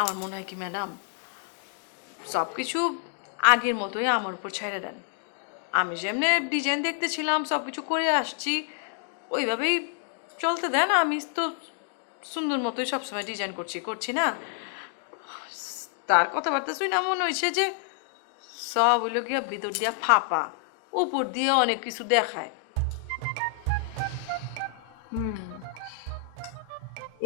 আমার মনে হয় কি ম্যাডাম, সব কিছু আগের মতোই আমার উপর ছেড়ে দেন। আমি যেমনি ডিজাইন দেখতেছিলাম, সব কিছু করে আসছি, ওইভাবেই চলতে দেন। আমি তো সুন্দর মতোই সবসময় ডিজাইন করছি না? তার কথাবার্তা শুই না মনে হয়েছে যে সব হইল গিয়া ভিতর দিয়া ফাঁপা, উপর দিয়ে অনেক কিছু দেখায়।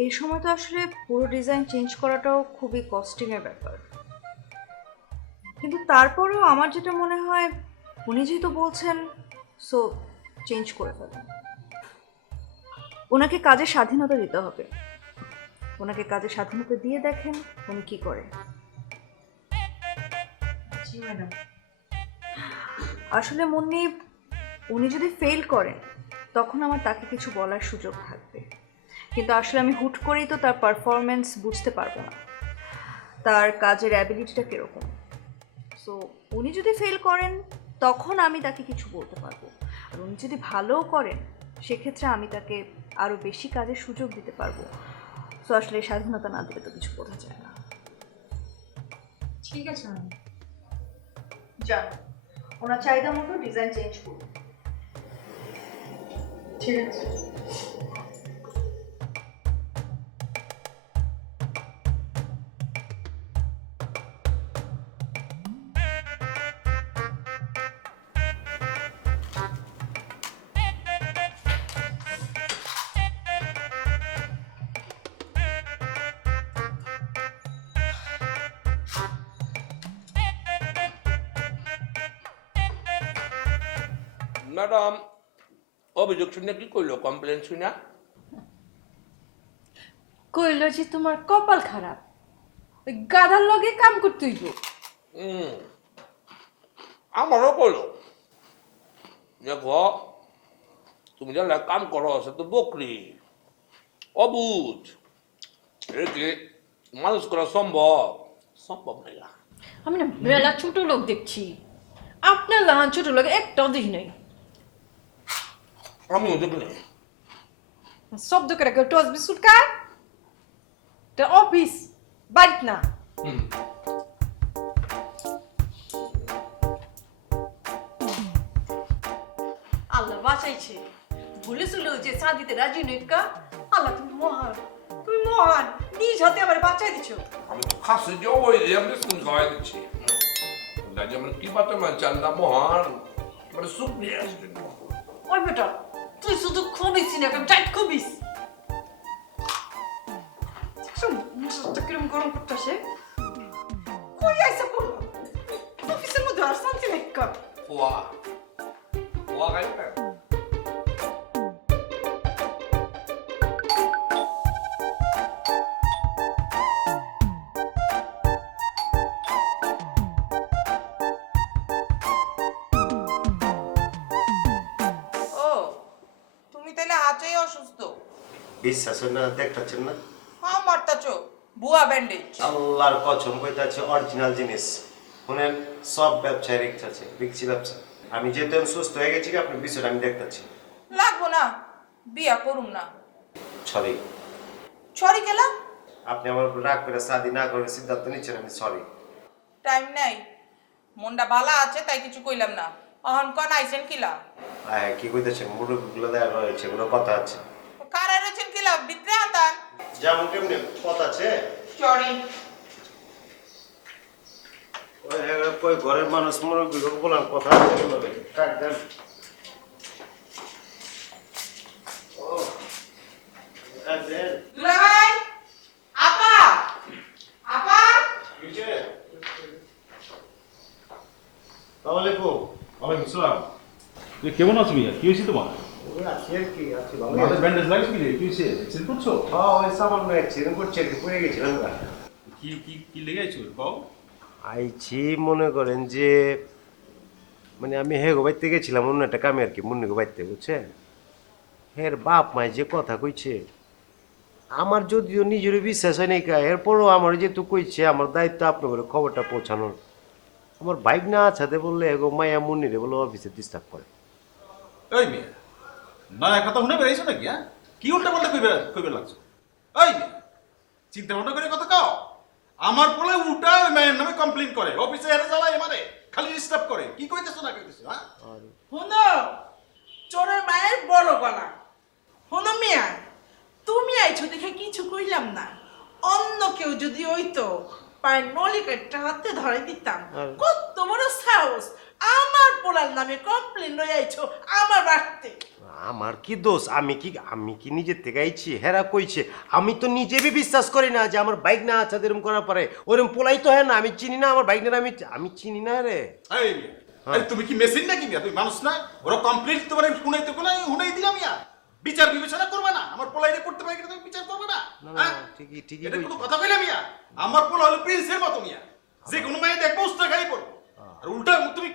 এই সময় তো আসলে পুরো ডিজাইন চেঞ্জ করাটাও খুবই কস্টিংয়ের ব্যাপার। কিন্তু তারপরেও আমার যেটা মনে হয়, উনি যেহেতু বলছেন, সো চেঞ্জ করে ফেলেন। ওনাকে কাজের স্বাধীনতা দিতে হবে। ওনাকে কাজের স্বাধীনতা দিয়ে দেখেন উনি কি করে। জি ম্যাডাম। আসলে মুন্নি, উনি যদি ফেল করেন তখন আমার তাকে কিছু বলার সুযোগ থাকবে। কিন্তু আসলে আমি হুট করেই তো তার পারফরমেন্স বুঝতে পারবো না, তার কাজের অ্যাবিলিটিটা কীরকম। সো উনি যদি ফেল করেন তখন আমি তাকে কিছু বলতে পারবো, আর উনি যদি ভালোও করেন সেক্ষেত্রে আমি তাকে আরও বেশি কাজের সুযোগ দিতে পারবো। সো আসলে স্বাধীনতা না দিলে তো কিছু বোঝা যায় না। ঠিক আছে ম্যাডাম। যান, ওনার চাহিদা মতো ডিজাইন চেঞ্জ করুন। ঠিক আছে। ম্যাডাম, অভিযোগ শুনে কি করলো? কমপ্লেন শুনে কইল যে তোমার কপাল খারাপ, ওই গাধার লগে কাম করতে হইব। আমারও করলো। দেখো, তুমি যা কাম করো সে তো বকরি, অবুঝ। একে মানুষ করা সম্ভব? সম্ভব নাই। আমি না বেলা ছোট লোক দেখছি, আপনার লাহান ছোট লোক একটাও দেখি নাই। আমিও দেখিনি। শব্দ করে কেউ টস বিস্কুট খায়? এটা অফিস, বাড়িত না। আল্লাহ বাঁচাইছে, বলেছিল যে শাদিতে রাজি নৈকা। আল্লাহ তুমি মহান, তুমি মহান, নিজ হাতে আবার বাঁচাই দিছো। আমি তো খাসি যে ওই যে আমি স্কুল খাওয়াই দিচ্ছি। দাদি আমার কি বাতে মানছে আল্লাহ মহান, মানে সুখ নিয়ে আসবেন। ওই বেটা, তুই শুধু খবিস না, একটা টাইট খবিস। কিরম গরম করতেছে, কই আইসা পড়লো অফিসের মধ্যে, আর শান্তি নাই কা। ওয়া ওয়া খাইবে। ও, তুমি তাহলে আজই অসুস্থ? বিশ্বাস হয় না, দেখতেছেন না? হ্যাঁ মারতাছো, বুয়া ব্যান্ডেজ। আল্লাহর কসম কইতাছে অরিজিনাল জিনিস। শুনেন, সব ব্যবসায় রিক্স আছে, রিক্সি ব্যবসা। আমি যেহেতু আমি সুস্থ হয়ে গেছি, আপনার বিষয়টা আমি দেখতেছি। লাগবো না, বিয়া করুম না। সরি। সরি কেলা? আপনি আমার উপর রাগ করে শাদি না করার সিদ্ধান্ত নিচ্ছেন, আমি সরি। টাইম নাই, মনটা ভালো আছে তাই কিছু কইলাম না। অহন কন আইছেন কিলা? হ্যাঁ, কি কইতেছেন? মুরুগুলো দেওয়া রয়েছে, এগুলো কথা আছে। কারা রয়েছেন কিলা? ভিতরে আতান। যেমন কেমনি কথা আছে। সরি। কই ঘরের মানুষ মুরুগুলো বলার কথা আছে, এগুলো কাট দেন। ও কাট দেন। দুলা ভাই, আপা, আপা। আসসালামু আলাইকুম। ওয়ালাইকুম আসসালাম। তুমি কেমন আছো মিয়া? কি হয়েছে তোমার? আছি আর কি, আছি ভালো। মাথায় ব্যান্ডেজ লাগিয়েছো কি রে? কি হয়েছে? অ্যাক্সিডেন্ট করছো? হ্যাঁ, ওই সামান্য অ্যাক্সিডেন্ট করছে আর কি, পড়ে গেছিলাম না। কি কি কি লেগে আছো? কও। আইছি মনে করেন যে, মানে আমি হেগো বাইতে গেছিলাম অন্য একটা কামে আর কি, মুন্নিগো বাইতে, বুঝছেন? হের বাপ মাই যে কথা কইছে, আমার যদিও নিজেরও বিশ্বাস হয় নাই, এরপরও আমার যেহেতু কইছে, আমার দায়িত্ব আপনাদের খবরটা পৌঁছানোর। আমার বাইক না আছাতে বললে এগো মাইয়া মুন্নিরে বলে অফিসে ডিস্টার্ব করে। এই মিয়া, না কথা শুনে বেরাইছো নাকি? হ্যাঁ, কি উল্টা পাল্টা কইবে লাগছো? এই মিয়া, চিন্তা ভাবনা করে কথা কও। আমার পোলা উল্টা ওই মায়ের নামে কমপ্লেন করে, অফিসে হেরে জ্বালায় আমারে, খালি ডিস্টার্ব করে। কি কইতেছো না কইতেছো, হ্যাঁ? হুনো চোরের মায়ের বড় গলা। হুনো মিয়া, তুমি আইছো দেখে কিছু কইলাম না, অন্য কেউ যদি হইতো পায়ের নলিকাটা হাতে ধরে দিতাম। কত বড় সাহস, আমার পোলার নামে কমপ্লেন লই আইছো আমার বাড়তে। আমার কি দোষ? আমি কি নিজের থেকে আইছি? হেরা কইছে। আমি তো নিজে বি বিশ্বাস করি না যে আমার বাইক না আছে এরকম করার পরে। ওরকম পোলাই তো হ্যাঁ না, আমি চিনি না আমার বাইক না, আমি চিনি না রে। এই মিয়া, আরে তুমি কি মেশিন নাকি মিয়া? তুমি মানুষ না? ওরা কমপ্লেন তোমার শুনাইতে কোনা শুনাই দিলাম মিয়া। বিচার বিবেচনা করবে না? আমার পোলাইরে করতে পারে কিনা তুমি বিচার করবে না? হ্যাঁ ঠিকই এটা কোনো কইছে। কথা কইলা মিয়া? আমার পোলা হলো প্রিন্সের মতো মিয়া, যে কোনো মেয়ে দেখবো উস্তা খাই পড়বো। আর উল্টা তুমি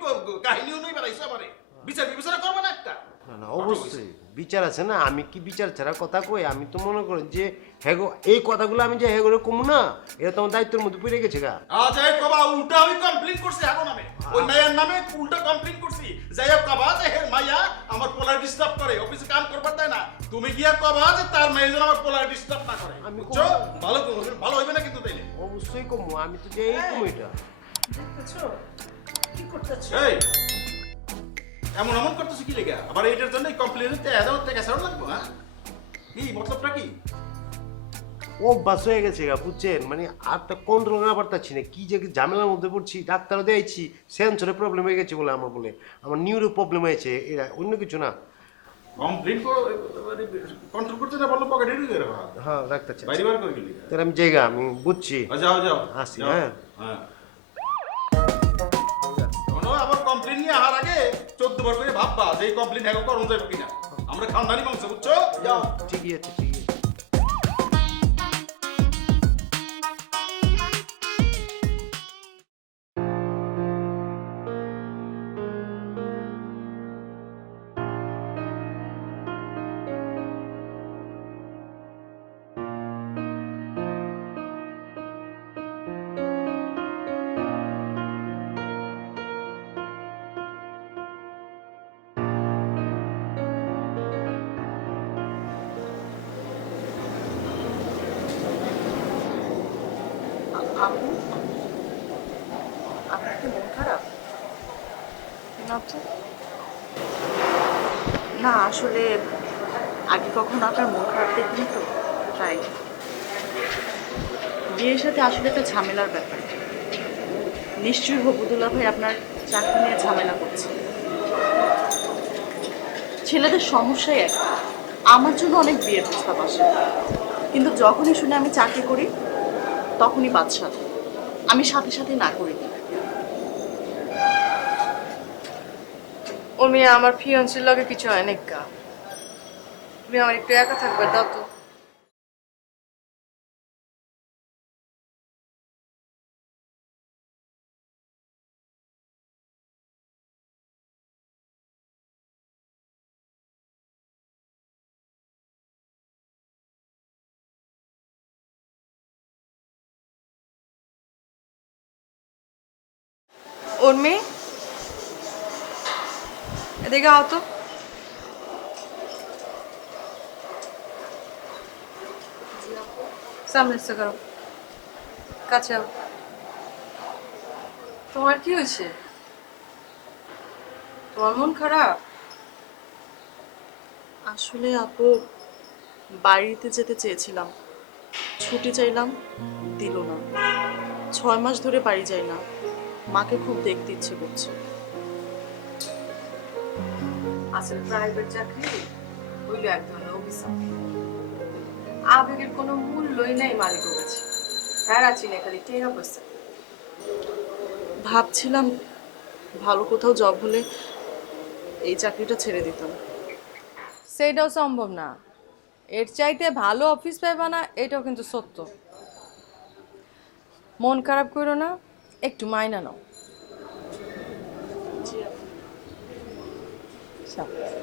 কাহিনীও নই বেড়াইছো আমারে, বিচার বিবেচনা করবে না একটা? না অবশ্যই বিচার আছে না। আমি কি বিচার ছাড়া কথা কই? আমি তো মনে করি যে হেগো এই কথাগুলো আমি যে হেগোরে কমু না, এটা তোমার দায়িত্বের মধ্যে পড়ে গেছে গা। আজ এই কবা উল্টা আমি কমপ্লেন করছি এখন নামে, ওই মায়ের নামে উল্টা কমপ্লেন করছি। যাই হোক কবা যে হে মাইয়া আমার পোলার ডিস্টার্ব করে, অফিসে কাম করবার দেয় না। তুমি গিয়া কবা যে তার মেয়ে যেন আমার পোলার ডিস্টার্ব না করে। আমি বুঝছো? ভালো হইবে না কিন্তু তাইলে। অবশ্যই কমু, আমি তো যে এই কমু এটা। দেখতেছো কি করতেছো? এই এমন এমন করতেছো কি লেগা? আবার এইটার জন্য কমপ্লেনতে এত টাকা সারণ লাগবে, হ্যাঁ? কি মতলবটা কি? অভ্যাস হয়ে গেছে গা, বুঝছেন? মানে আর তো কন্ট্রোল না পারতাছি না, কি যে ঝামেলার মধ্যে পড়ছি। ডাক্তারও দিয়েছি, সেন্সরে প্রবলেম হয়ে গেছে বলে বলে আমার নিউরো প্রবলেম হয়েছে, এরা অন্য কিছু না। কমপ্লেন কন্ট্রোল করতে না বললো পকেটে ঢুকে রাখা। হ্যাঁ ডাক্তার বাইরে বার করে গেলি। তাহলে আমি জায়গা আমি বুঝছি। যাও যাও আসি, যাও। হ্যাঁ। হ্যাঁ শোনো, আবার কমপ্লেন নিয়ে আসার আগে 14 বার করে ভাববা যে এই কমপ্লেন হ্যাঁ করুন যাবে কিনা। আমরা খানদানি বংশ, বুঝছো? যাও। ঠিকই আছে, ঠিকই আছে। আপু, আপনার কি মন খারাপ? না তো। না আসলে আগে কখনো আপনার মন খারাপ দেখিনি তো, তাই। বিয়ের সাথে আসলে একটা ঝামেলার ব্যাপার। নিশ্চয়ই হবুদুল্লাহ ভাই আপনার চাকরি নিয়ে ঝামেলা করছে। ছেলেদের সমস্যাই একটা, আমার জন্য অনেক বিয়ের প্রস্তাব আসে, কিন্তু যখনই শুনে আমি চাকরি করি তখনই বাদশা, আমি সাথে সাথে না করি। ওর মেয়ে আমার ফিয়ন্সির লগে কিছু হয় না কা। তুমি আমার একটু একা থাকবে দাও তো। ওর মেয়ে এদিকে আও তো। সামনে এসে করো, কাছে আও। তোমার কি হয়েছে? তোমার মন খারাপ? আসলে আপু, বাড়িতে যেতে চেয়েছিলাম, ছুটি চাইলাম, দিল না। 6 মাস ধরে বাড়ি যাই না, মাকে খুব দেখতে ইচ্ছে করছে। আসলে প্রাইভেট চাকরি হইলো এক ধরনের অভিশাপ। আবেগের কোনো মূল্যই নাই মালিকের কাছে। হ্যাঁ চিনে খালি টেকা পয়সা। ভাবছিলাম ভালো কোথাও জব হলে এই চাকরিটা ছেড়ে দিতাম। সেইটাও সম্ভব না। এর চাইতে ভালো অফিস পাইবা না, এটাও কিন্তু সত্য। মন খারাপ করো না, একটু মাইনা নাও। সাবধানে।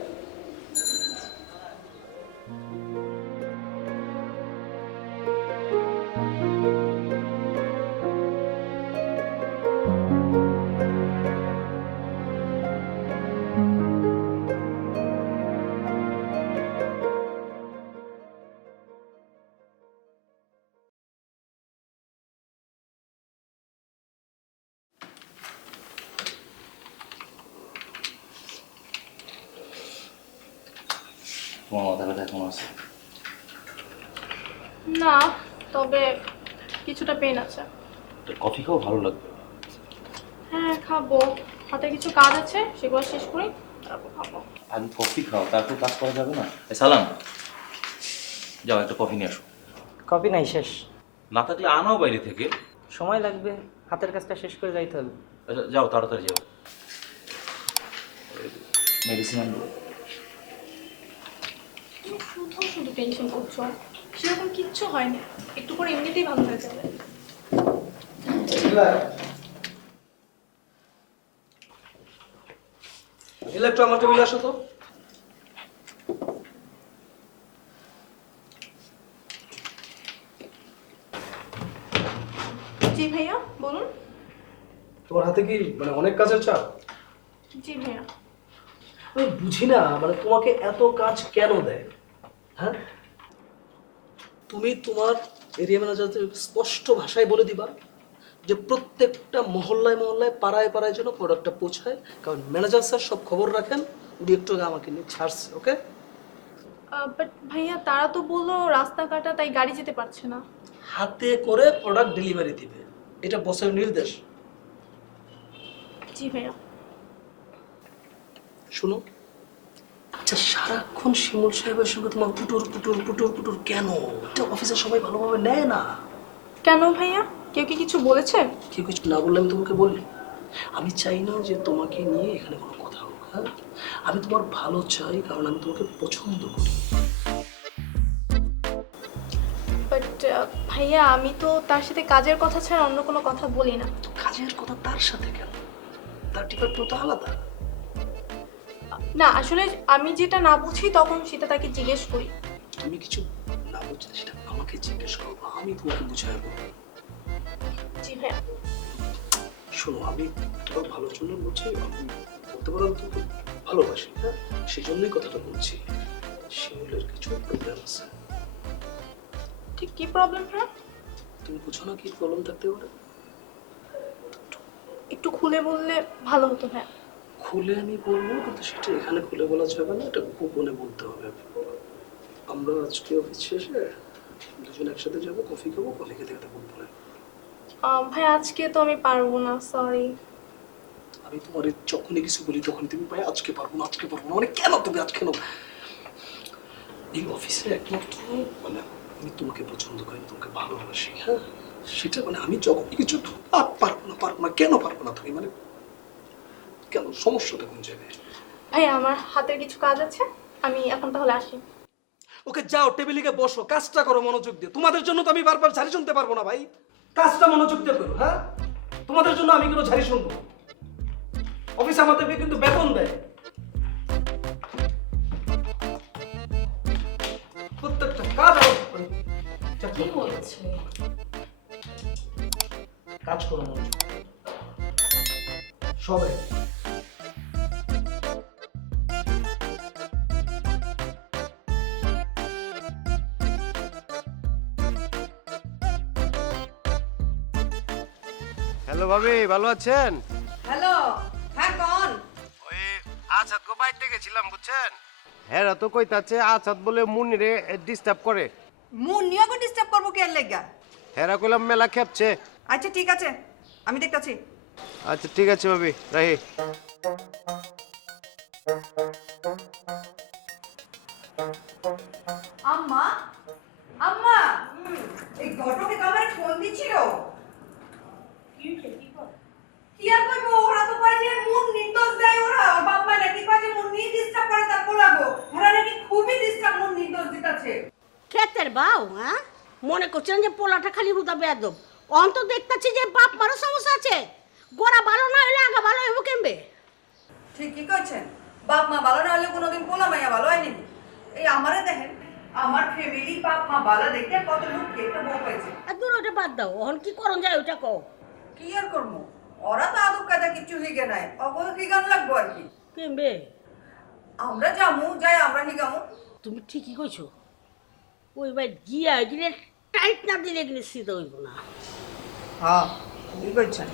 তোমার মাথা ব্যথা এখন আছে? না, তবে কিছুটা পেন আছে। কফি খাও, ভালো লাগবে। হ্যাঁ খাবো, হাতে কিছু কাজ আছে, সেগুলো শেষ করি তারপর খাবো। আগে কফি খাও, তারপর কাজ করা যাবে না? সালাম, যাও একটা কফি নিয়ে আসো। কপি নাই, শেষ। না থাকলে আনাও বাইরে থেকে। সময় লাগবে, হাতের কাজটা শেষ করে যাইতে হবে। আচ্ছা যাও, তাড়াতাড়ি যাও। মেডিসিন আনবো। তুমি শুধু শুধু টেনশন করছো, সেরকম কিচ্ছু হয়নি, একটু করে এমনিতেই ভালো হয়ে যাবে। একটু আমার টেবিলে আসো তো। জি ভাইয়া বলুন। তোমার হাতে কি মানে অনেক কাজের চাপ? জি ভাইয়া। আমি বুঝি না, মানে তোমাকে এত কাজ কেন দেয়? হ্যাঁ, তুমি তোমার এরিয়া ম্যানেজারদের স্পষ্ট ভাষায় বলে দিবা যে প্রত্যেকটা মহল্লায় মহল্লায় পাড়ায় পাড়ায় যেন প্রোডাক্টটা পৌঁছায়, কারণ ম্যানেজার স্যার সব খবর রাখেন, উনি একটু আগে আমাকে নিয়ে ছাড়ছে। ওকে? বাট ভাইয়া তারা তো বললো রাস্তা কাটা, তাই গাড়ি যেতে পারছে না। হাতে করে প্রোডাক্ট ডেলিভারি দিবে, এটা বসের নির্দেশ। জি ভাইয়া। শুনো, আচ্ছা সারাক্ষণ শিমুল সাহেবের সঙ্গে তোমার পুটুর পুটুর পুটুর পুটুর কেন? এটা অফিসে সবাই ভালোভাবে নেয় না। কেন ভাইয়া, কেউ কি কিছু বলেছে? কেউ কিছু না বললে আমি তোমাকে বলি, আমি চাই না যে তোমাকে নিয়ে এখানে কোনো কথা হোক। হ্যাঁ, আমি তোমার ভালো চাই, কারণ আমি তোমাকে পছন্দ করি। বাট ভাইয়া আমি তো তার সাথে কাজের কথা ছাড়া অন্য কোনো কথা বলি না। তো কাজের কথা তার সাথে কেন? তার ডিপার্টমেন্ট তো আলাদা। না আসলে আমি যেটা না বুঝি তখন সেটা তাকে জিজ্ঞেস করি। তুমি কিছু না বুঝলে সেটা আমাকে জিজ্ঞেস করো, আমি তোমাকে বুঝাই বলবো। জি ভাইয়া। শোনো, আমি তোমার ভালোর জন্য বলছি, আমি বলতে পারো আমি তোমাকে ভালোবাসি। হ্যাঁ, সেই জন্যই কথাটা বলছি। শিমুলের কিছু প্রবলেম আছে। ঠিক কি প্রবলেম ভাইয়া? তুমি বুঝো না কি প্রবলেম থাকতে পারে? একটু খুলে বললে ভালো হতো ভাইয়া। খুলে আমি বলবো, কিন্তু সেটা এখানে খুলে বলা যাবে না, এটা গোপনে বলতে হবে। আমরা আজকে অফিস শেষে দুজন একসাথে যাবো, কফি খাবো, কফি খেতে খেতে বলবো না। ভাই আজকে তো আমি পারবো না, সরি। আমি তোমার যখনই কিছু বলি তখন তুমি ভাই আজকে পারবো না, আজকে পারবো না, মানে কেন তুমি আজকে না? এই অফিসে একমাত্র মানে আমি তোমাকে পছন্দ করি, তোমাকে ভালোবাসি। হ্যাঁ, সেটা মানে আমি যখনই কিছু পারবো না, কেন পারবো না? তুমি মানে কেন, সমস্যাটা কোন জায়গায়? ভাই আমার হাতের কিছু কাজ আছে, আমি এখন তাহলে আসি। ওকে যাও, টেবিলে গিয়ে বসো, কাজটা করো মনোযোগ দিয়ে। তোমাদের জন্য তো আমি বারবার ঝাড়ি শুনতে পারবো না ভাই, কাজটা মনোযোগ দিয়ে করো। হ্যাঁ, তোমাদের জন্য আমি কোনো ঝাড়ি শুনবো? অফিস আমাদেরকে কিন্তু বেতন দেয়, প্রত্যেকটা কাজ কি বলছে, কাজ করো মনোযোগ সবাই। হ্যালো ভাবি, ভালো আছেন? হ্যালো, হ্যাঁ কোন? ওই আসাদ গো বাইতে গেছিলাম, বুঝছেন? হ্যাঁ তো কইতাছে আসাদ বলে মুন্নিরে ডিস্টার্ব করে। মুন নিয়োগও ডিস্টার্ব করবো কে লেগা? হেরা কইলাম মেলা খেপছে। আচ্ছা ঠিক আছে, আমি দেখতাছি। আচ্ছা ঠিক আছে ভাবি, রাহি। আম্মা, আম্মা, এই ঘটকে তো আমার ফোন দিছিল। কি আর কইবো, ওরা তো কয় যে মুন নির্দোষ দেয়, ওরা বাপ মা নাকি কয় যে মুন নি ডিস্টার্ব করে তার পোলাগো। ওরা নাকি খুবই ডিস্টার্ব, মুন নির্দোষ দিতাছে। খেতের বাউ, হ্যাঁ মনে করছেন যে পোলাটা খালি হুদা বেয়াদব? অন্ত দেখতাছি যে বাপ মারও সমস্যা আছে। গোড়া ভালো না হইলে আগা ভালো হইব কেমবে? ঠিকই কইছেন, বাপ মা ভালো না হলে কোনোদিন পোলা মাইয়া ভালো হয় নাকি? এই আমারে দেখেন, আমার ফ্যামিলি বাপ মা ভালো দেখে কত লোক একটা বউ পাইছে। দূর ওটা বাদ দাও, এখন কি করন যায় ওটা কও। কি আর করবো, ওরা তো আদব কায়দা কিচ্ছু হিগে নাই, অগো হিগান লাগবো আর কি। কেমবে? আমরা যামু, যাই আমরা হিগামু। তুমি ঠিকই কইছো, ওই ভাই গিয়া গিলে টাইট না দিলে গেলে সিদ্ধ হইব না। হ্যাঁ ঠিক কইছেন।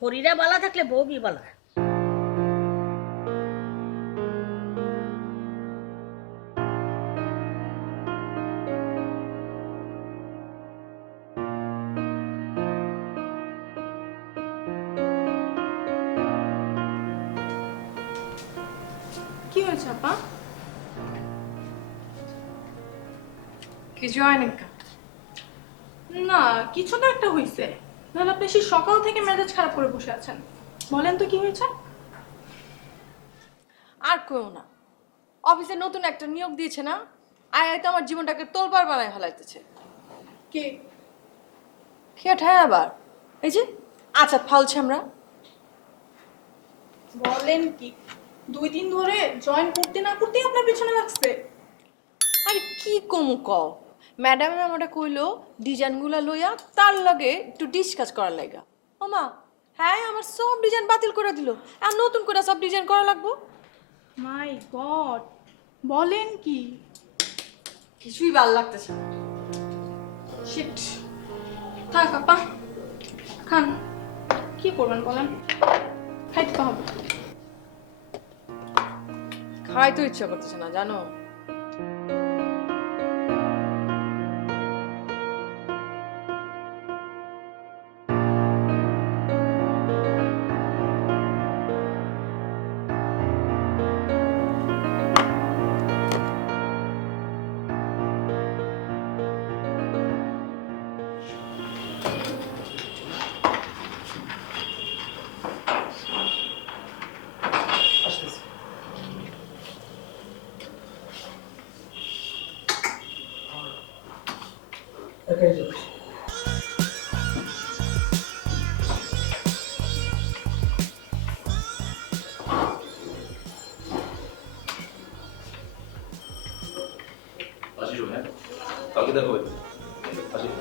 হরিরা বালা থাকলে বউ বি বালা। হয়েছে আপা? কিছু হয় নাকি? না, কিছু তো একটা হয়েছে। নাহলে আপনি সেই সকাল থেকে মেজাজ খারাপ করে বসে আছেন। বলেন তো কি হয়েছে? আর কেউ না, অফিসে নতুন একটা নিয়োগ দিয়েছে না, আয় তো আমার জীবনটাকে তোলপাড় বানায় ফেলাইতেছে। কে? খেয়ে আবার এই যে আচ্ছা ফালছে আমরা। বলেন কি? 2 দিন ধরে জয়েন করতে না করতেই আপনার পিছনে লাগছে? আরে কি কমু ক, ম্যাডাম আমাটা কইলো ডিজাইনগুলো লইয়া তার লগে একটু ডিসকাস করার লাগা। ওমা হ্যাঁ, আমার সব ডিজাইন বাতিল করে দিল, আর নতুন করে সব ডিজাইন করা লাগবো। মাই গড, বলেন কি? কিছুই ভাল লাগতেছে না। শিট। থাক আপা, খান। কি করবেন বলেন? খাইতে তো হবে। খাই তো ইচ্ছা করতেছে না জানো। একাই যাবে। আসিস হ্যাঁ, কালকে দেখা হবে। আসিস।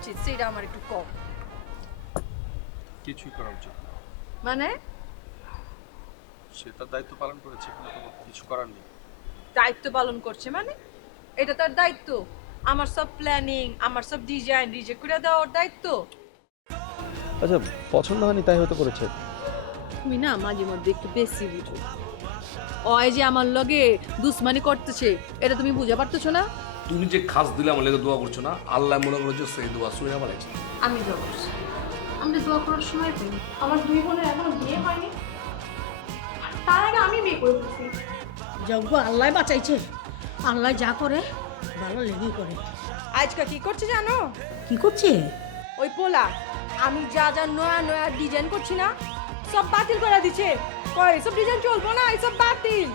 উচিত সেটা আমার একটু কম। কিছুই করা উচিত না। মানে সে তার দায়িত্ব পালন করেছে, কিন্তু কোনো কিছু করার নেই। দায়িত্ব পালন করছে মানে? এটা তার দায়িত্ব? আমার সব প্ল্যানিং, আমার সব ডিজাইন রিজেক্ট করে দেওয়ার দায়িত্ব? আচ্ছা পছন্দ হয়নি তাই হয়তো করেছে। তুমি না মাঝে মধ্যে একটু বেশি বুঝো। ওই যে আমার লগে দুশ্মনী করতেছে, এটা তুমি বুঝা পারতেছো না? তুমি যে খাস দিলে আমার লেগে দোয়া করছো না, আল্লাহ মনে করো যে সেই দোয়া শুনে আমার লাগছে। আমি দোয়া করছি, আমি দোয়া করার সময় পাই। আমার 2 বোনের এখনো বিয়ে হয়নি, তার আগে আমি বিয়ে করে ফেলছি। যজ্ঞ আল্লাহ বাঁচাইছে, আল্লাহ যা করে ভালো লেগেই করে। আজকে কি করছে জানো? কি করছে? ওই পোলা আমি যা যা নয়া নয়া ডিজাইন করছি না, সব বাতিল করে দিচ্ছে। কয় সব ডিজাইন চলবো না, এসব বাতিল।